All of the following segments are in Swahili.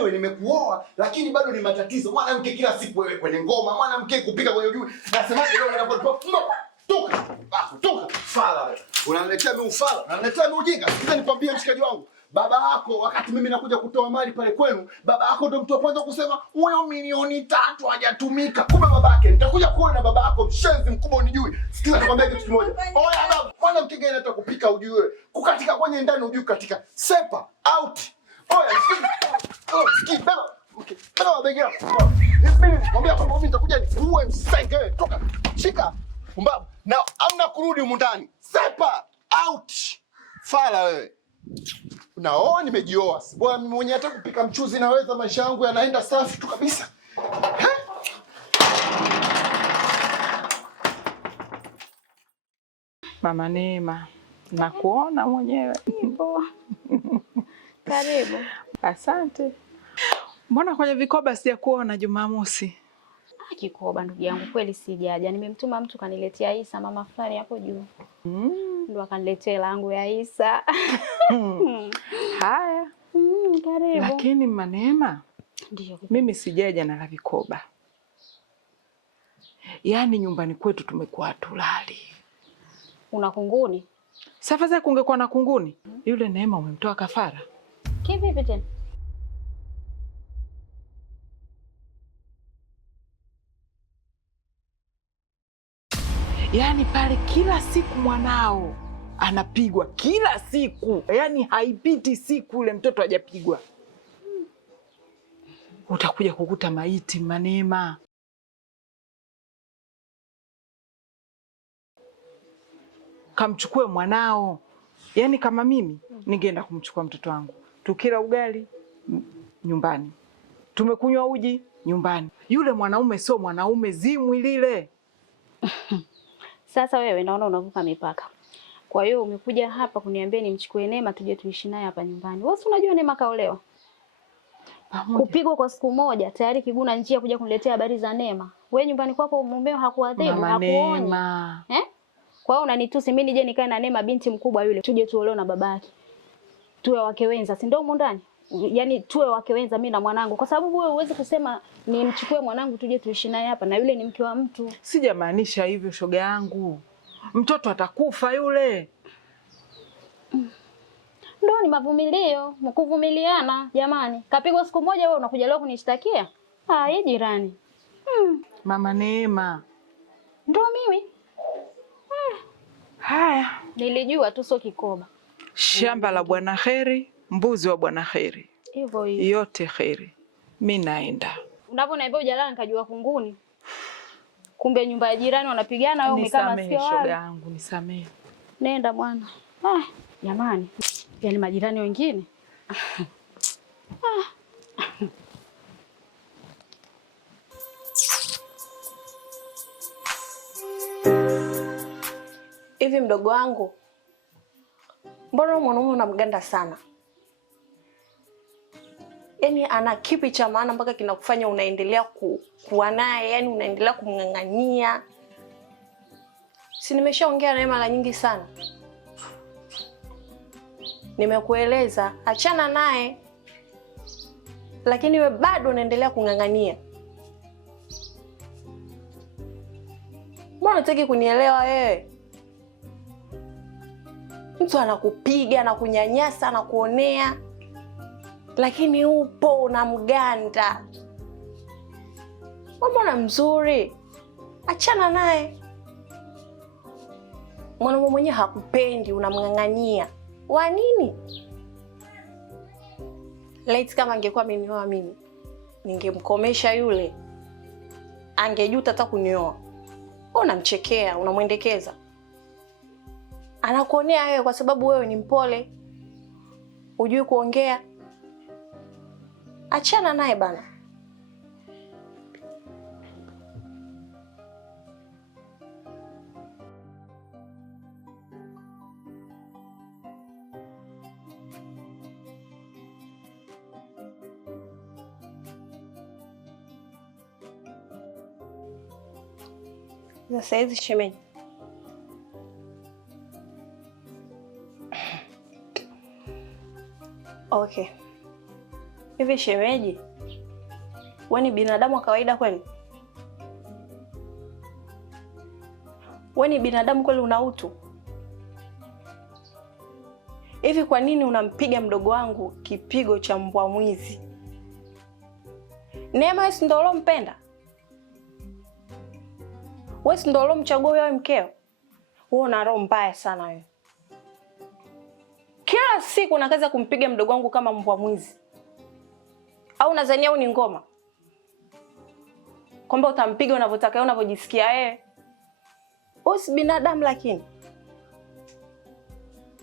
wewe nimekuoa lakini bado ni matatizo. Mwanamke kila siku wewe kwenye ngoma, mwanamke kupika kwenye juu. Nasemaje leo unapotoka? Toka. Toka. Fala wewe. Unaniletea mimi ufala. Unaniletea mimi ujinga. Sasa nikwambie mshikaji wangu, baba yako wakati mimi nakuja kutoa mali pale kwenu, baba yako ndo mtu wa kwanza kusema huyo milioni 3 hajatumika. Kumbe babake, nitakuja kuona na baba yako mshenzi mkubwa unijui. Sikiza nikwambie kitu kimoja. Oya baba, mwanamke gani hata kupika ujue? Kukatika kwenye ndani ujue katika. Sepa out. Oya, sikiza. Sikiza baba. Okay. Baba begi yako. Mimi nikwambia kwamba mimi nitakuja nikuue msenge wewe. Toka. Shika. Pumbavu. Na amna kurudi humu ndani. Sepa out. Fala wewe. Naoa nimejioa. Bwana mimi mwenyewe hata kupika mchuzi naweza, maisha yangu yanaenda safi tu kabisa. Mama Neema, nakuona mwenyewe. Karibu. Asante. Mbona kwenye vikoba sijakuona Jumamosi? Kikoba ndugu yangu kweli sijaja. Nimemtuma mtu kaniletea Isa mama fulani hapo juu. Ndio akaniletea langu ya Isa. Haya. Karibu. Lakini Mama Neema, ndio mimi sijaja na la vikoba. Yaani nyumbani kwetu tumekuwa tulali. Una kunguni? Sasa kungekuwa na kunguni, yule Neema umemtoa kafara. Kivipi tena? Yaani pale kila siku mwanao anapigwa, kila siku. Yaani haipiti siku ule mtoto hajapigwa. Utakuja kukuta maiti Mama Neema. Kamchukue mwanao. Yaani kama mimi ningeenda kumchukua mtoto wangu. Tukila ugali nyumbani. Tumekunywa uji nyumbani. Yule mwanaume sio mwanaume, zimwi lile. Sasa wewe naona unavuka mipaka. Kwa hiyo umekuja hapa kuniambia nimchukue Neema tuje tuishi naye hapa nyumbani. Wewe unajua Neema kaolewa? Kupigwa kwa siku moja tayari kiguna njia kuja kuniletea habari za Neema. Wewe nyumbani kwako mumeo hakuadhibu, hakuoni. Kwa hiyo unanitusi mimi nije nikae na Neema binti mkubwa yule. Tuje tuolewe na babake. Tuwe wake wenza, si ndio huko ndani? Yaani tuwe wake wenza mimi na mwanangu. Kwa sababu wewe huwezi kusema nimchukue mwanangu tuje tuishi naye hapa na yule ni mke wa mtu. Sijamaanisha hivyo shoga yangu. Mtoto atakufa yule. Ndio ni mavumilio, mkuvumiliana jamani. Kapigwa siku moja wewe unakuja leo kunishtakia? Yeye jirani. Mama Neema. Ndio mimi. Haya, nilijua tu sio kikoba. Shamba la Bwana Kheri, mbuzi wa Bwana Kheri. Hivyo hivyo. Yote kheri. Mimi naenda. Unaponiambia ujalala nikajua kunguni. Kumbe nyumba ya jirani wanapigana wewe umekaa masikio wao. Shoga yangu, nisamee. Nenda bwana. Jamani. Yaani majirani wengine. Hivi mdogo wangu, mbona mwanaume unamganda sana? Yaani ana kipi cha maana mpaka kinakufanya unaendelea kuwa naye, yani unaendelea kumng'ang'ania? Si nimeshaongea naye mara nyingi sana. Nimekueleza achana naye. Lakini wewe bado unaendelea kung'ang'ania. Mbona unataka kunielewa wewe? Mtu anakupiga, anakunyanyasa, anakuonea, lakini upo unamganda. Mbona mzuri? Achana naye. Mwanamume mwenyewe hakupendi, unamng'ang'ania. Wa nini? Laiti kama angekuwa amenioa mimi, ningemkomesha yule. Angejuta hata kunioa. Unamchekea, unamwendekeza. Anakuonea wewe kwa sababu wewe ni mpole. Hujui kuongea. Achana naye bana. Sasa hizi shemeji. Okay. Hivi shemeji, wewe ni binadamu wa kawaida kweli? Wewe ni binadamu kweli, una utu? Hivi kwa nini unampiga mdogo wangu kipigo cha mbwa mwizi? Neema wewe ndio ulompenda? Wewe ndio ulomchagua wewe mkeo? Wewe una roho mbaya sana wewe. Kila siku unakaza kumpiga mdogo wangu kama mbwa mwizi. Au unadhania ni ngoma? Kwamba utampiga unavyotaka, unavyojisikia wewe. Wewe si binadamu lakini.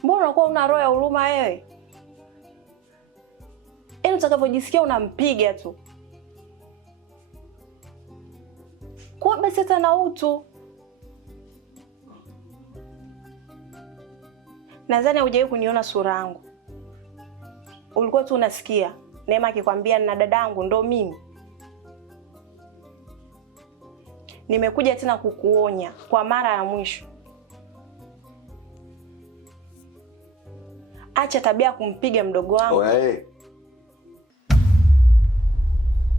Mbona unakuwa una roho ya huruma wewe? Utakavyojisikia unampiga tu. Kwa basi hata na utu. Nadhani hujawahi kuniona sura yangu. Ulikuwa tu unasikia Neema akikwambia na dadangu ndo mimi. Nimekuja tena kukuonya kwa mara ya mwisho. Acha tabia kumpiga mdogo wangu. Oe.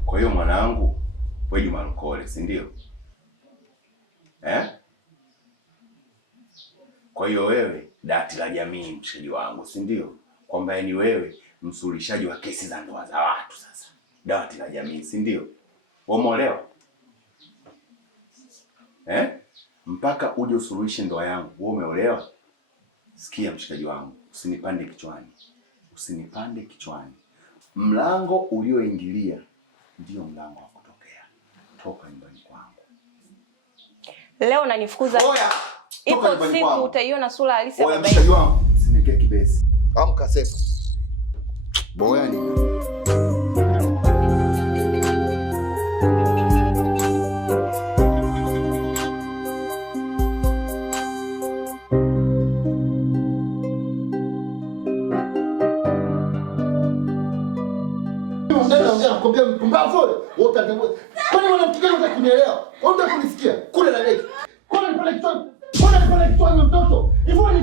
Kwa hiyo mwanangu, wewe Juma Mkole, si ndio? Kwa hiyo wewe dawati la jamii, mshikaji wangu, si ndio? Kwamba ni wewe msuluhishaji wa kesi za ndoa za watu sasa. Dawati la jamii, si ndio? Umeolewa? Mpaka uje usuluhishe ndoa yangu. Wewe umeolewa? Sikia mshikaji wangu, usinipande kichwani. Usinipande kichwani. Mlango ulioingilia ndio mlango wa kutokea. Toka nyumbani kwangu. Leo unanifukuza. Oya. Ipo siku utaiona sura halisi ya baba yangu. Mshikaji wangu, usinigee kibesi. Amka sasa. Boya ni. Nakwambia mpumbavu wewe, wote ndio. Kwani mwanamke unataka kunielewa? Unataka kunisikia? Kule na leki. Kule ni pale kichwani. Kule ni pale kichwani mtoto. Hivyo ni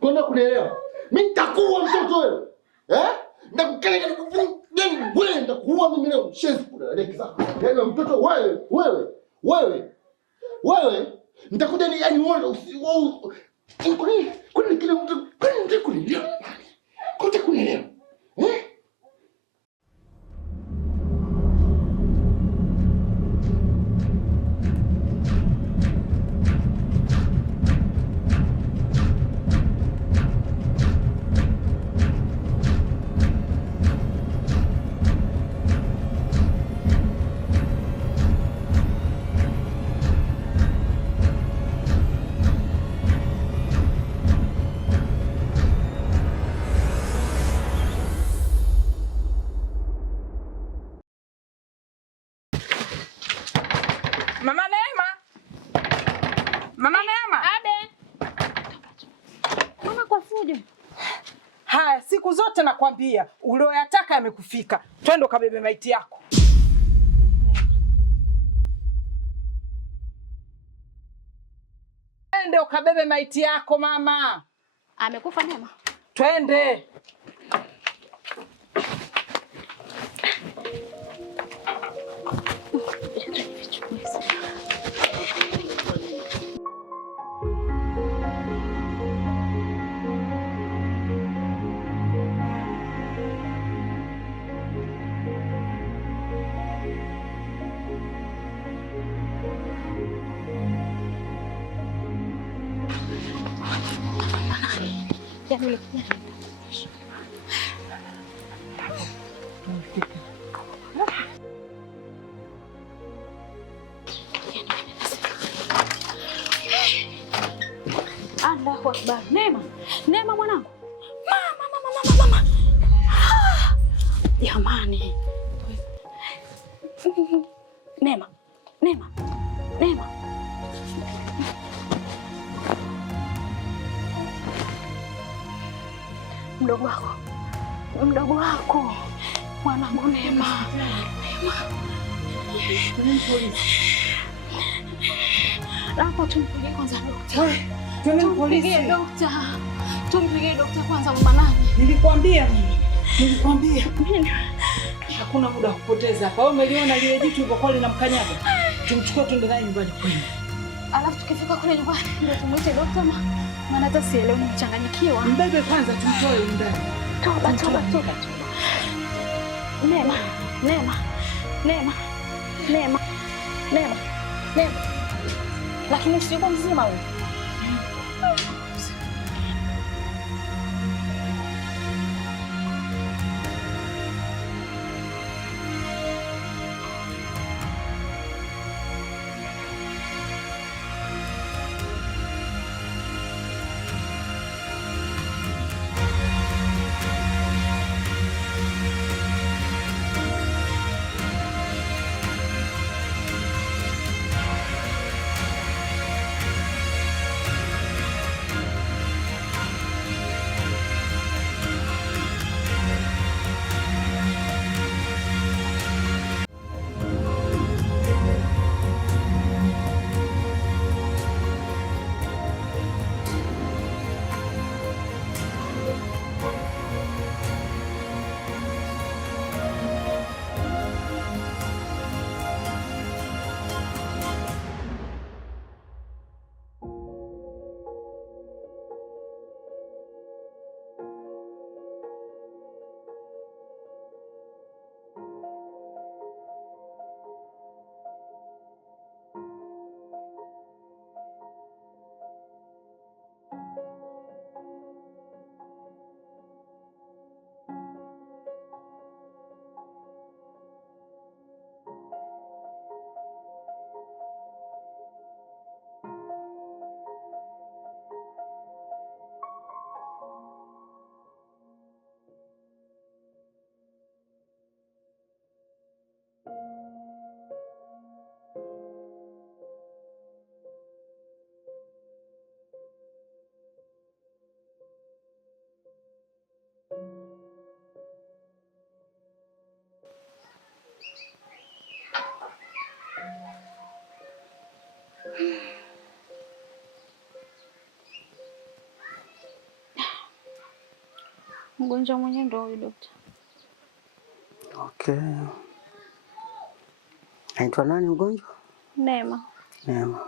Kwani kunielewa? Mimi nitakuua mtoto wewe. Nakukanya wewe nitakuua mimi leo. Shenzi kule na leki zako. Yaani mtoto wewe. Nitakuja ni yani wewe Kwani kile mtu kunielewa? Kunielewa? Mama Neema. Mama Neema. Abe. Mama kwa fujo. Haya, siku zote nakwambia ulioyataka yamekufika. Twende ukabebe maiti yako. Twende ukabebe maiti yako mama. Amekufa Neema? Twende. Yaani yule Allahu Akbar. Neema. Neema mwanangu. Mama. Jamani. Neema. Mdogo wako. Mwanangu Neema. Hapo tumpigie kwanza dokta. Tumpigie dokta kwanza mama nani. Nilikwambia. Hakuna muda wa kupoteza hapa. Wewe umeliona lile jitu hivyo kwa linamkanyaga. Tumchukue twende naye nyumbani kwenu. Alafu tukifika kule nyumbani ndio tumuite dokta maana hata sielewi nimechanganyikiwa. Mbebe kwanza tumtoe ndani. Toba. Neema. Lakini sio mzima huyu. Mgonjwa mwenyewe ndio huyu dokta. Okay. Anaitwa nani mgonjwa? Neema.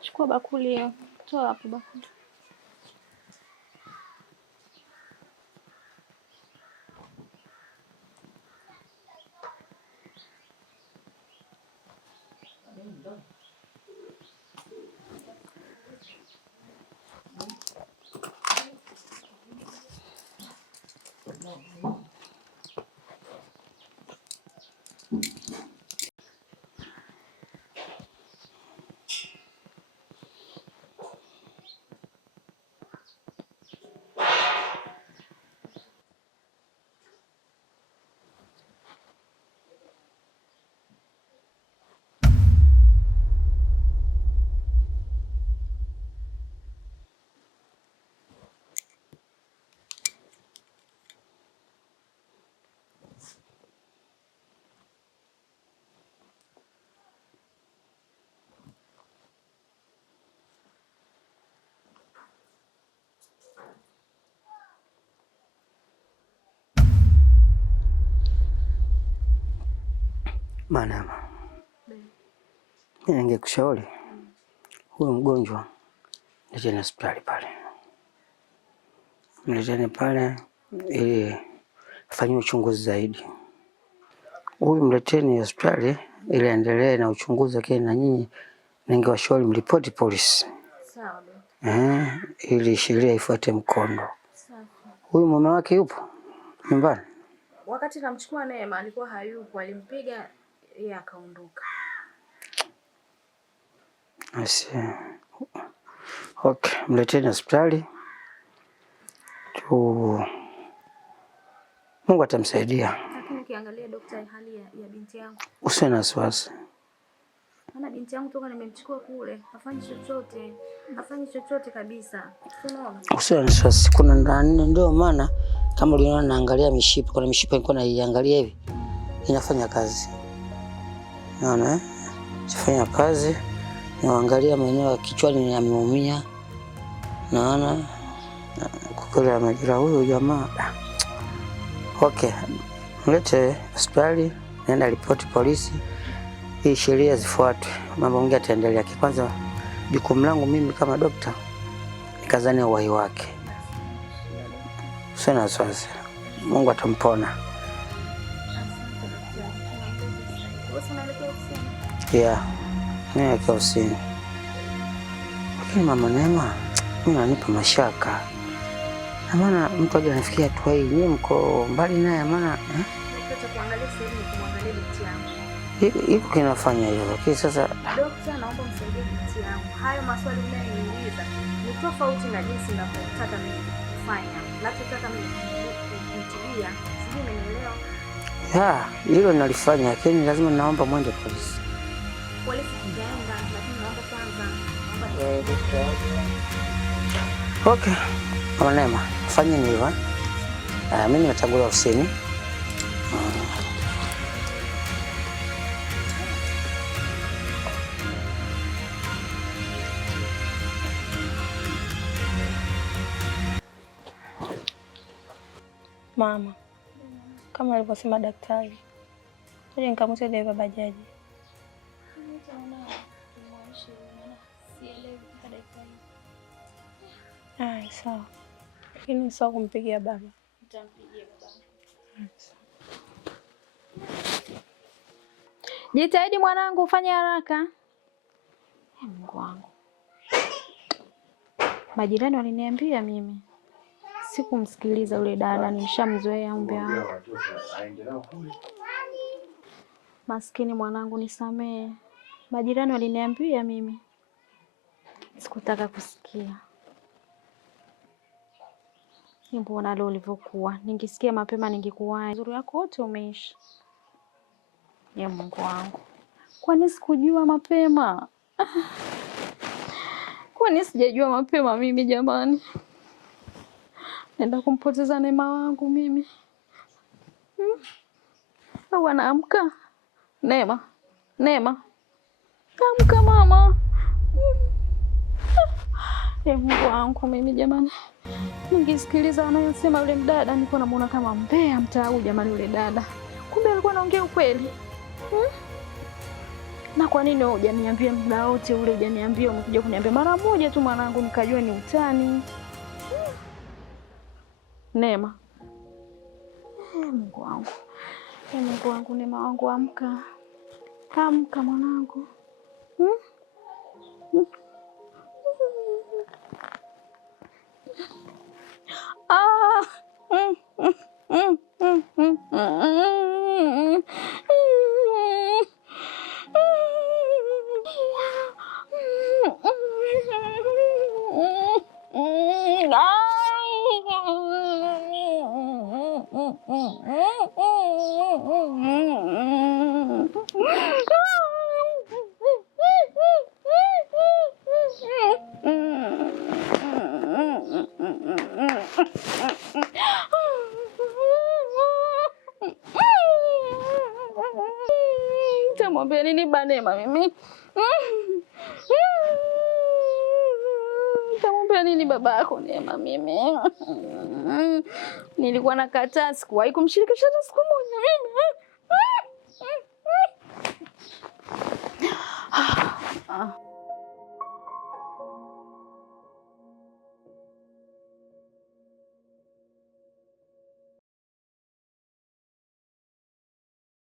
Chukua bakuli hiyo. Toa hapo bakuli. Manama. Mimi ningekushauri huyo mgonjwa ndio hospitali pale. Mleteni pale ili afanywe uchunguzi zaidi. Huyu mleteni hospitali ili aendelee na uchunguzi wake, na nyinyi ningewashauri mripoti polisi. Sawa. Ili sheria ifuate mkondo. Huyu mume wake yupo nyumbani? Wakati namchukua Neema alikuwa hayupo, alimpiga yeye akaondoka. Okay, mleteni hospitali. Mungu atamsaidia. Lakini ukiangalia daktari, hali ya binti yangu. Usiwe na wasiwasi. Maana binti yangu toka nimemchukua kule, hafanyi chochote kabisa. Unaona? Usiwe na wasiwasi. Kuna ndio maana kama uliona naangalia mishipa, kuna mishipa nilikuwa naiangalia hivi. Inafanya kazi. Unaona? Sifanya kazi. Naangalia maeneo ya kichwani yameumia. Naona kukula majira huyu jamaa. Okay. Mlete hospitali, nenda ripoti polisi. Hii sheria zifuatwe. Mambo mengi yataendelea. Kwanza jukumu langu mimi kama daktari nikazania uhai wake. Sina wasiwasi. Mungu atampona. Yeah. Naelekea ofisini. Lakini mama Neema, mimi nanipa mashaka. Na maana mtu aje anafikia hatua hii, nyinyi mko mbali naye maana kuangalia sehemu ni kumwangalia binti yangu. Hiko kinafanya hivyo. Lakini sasa daktari, naomba msaidie binti yangu. Hayo maswali mnayoniuliza ni tofauti na jinsi ninavyotaka mimi kufanya. Nachotaka mimi kumtibia. Sijui umenielewa? Hilo nalifanya, lakini lazima naomba mwende polisi. Polisi nitaenda, lakini naomba kwanza. Okay. Mama Neema, fanyeni hivyo. Mimi natangulia ofisini. Mama, kama alivyosema daktari, ngoja nikamwite dereva bajaji. Sawa. Lakini sawa kumpigia baba. Nitampigia baba. Jitahidi mwanangu, ufanye haraka. Mungu wangu. Majirani waliniambia mimi. Sikumsikiliza yule dada, nishamzoea umbea wake. Maskini mwanangu, nisamee. Majirani waliniambia mimi. Sikutaka kusikia. Mbona leo ulivyokuwa? Ningesikia mapema ningekuwahi. Uzuri wako wote umeisha. Ya Mungu wangu. Kwani sikujua mapema? Kwani sijajua mapema mimi jamani? Naenda kumpoteza Neema wangu mimi. Au anaamka? Neema. Amka mama. Ya Mungu wangu mimi jamani. Ningesikiliza anayosema yule mdada, nilikuwa namuona kama mbea mtaa huu jamani yule dada. Kumbe alikuwa anaongea ukweli. Na kwa nini wewe hujaniambia muda wote ule, hujaniambia, umekuja kuniambia mara moja tu mwanangu nikajua ni utani. Neema. Mungu wangu. Mungu wangu, Neema wangu, amka. Amka mwanangu. Nitamwambia nini Neema mimi? Nitamwambia nini baba yako Neema mimi? Nilikuwa nakataa, sikuwahi kumshirikisha hata siku moja mimi.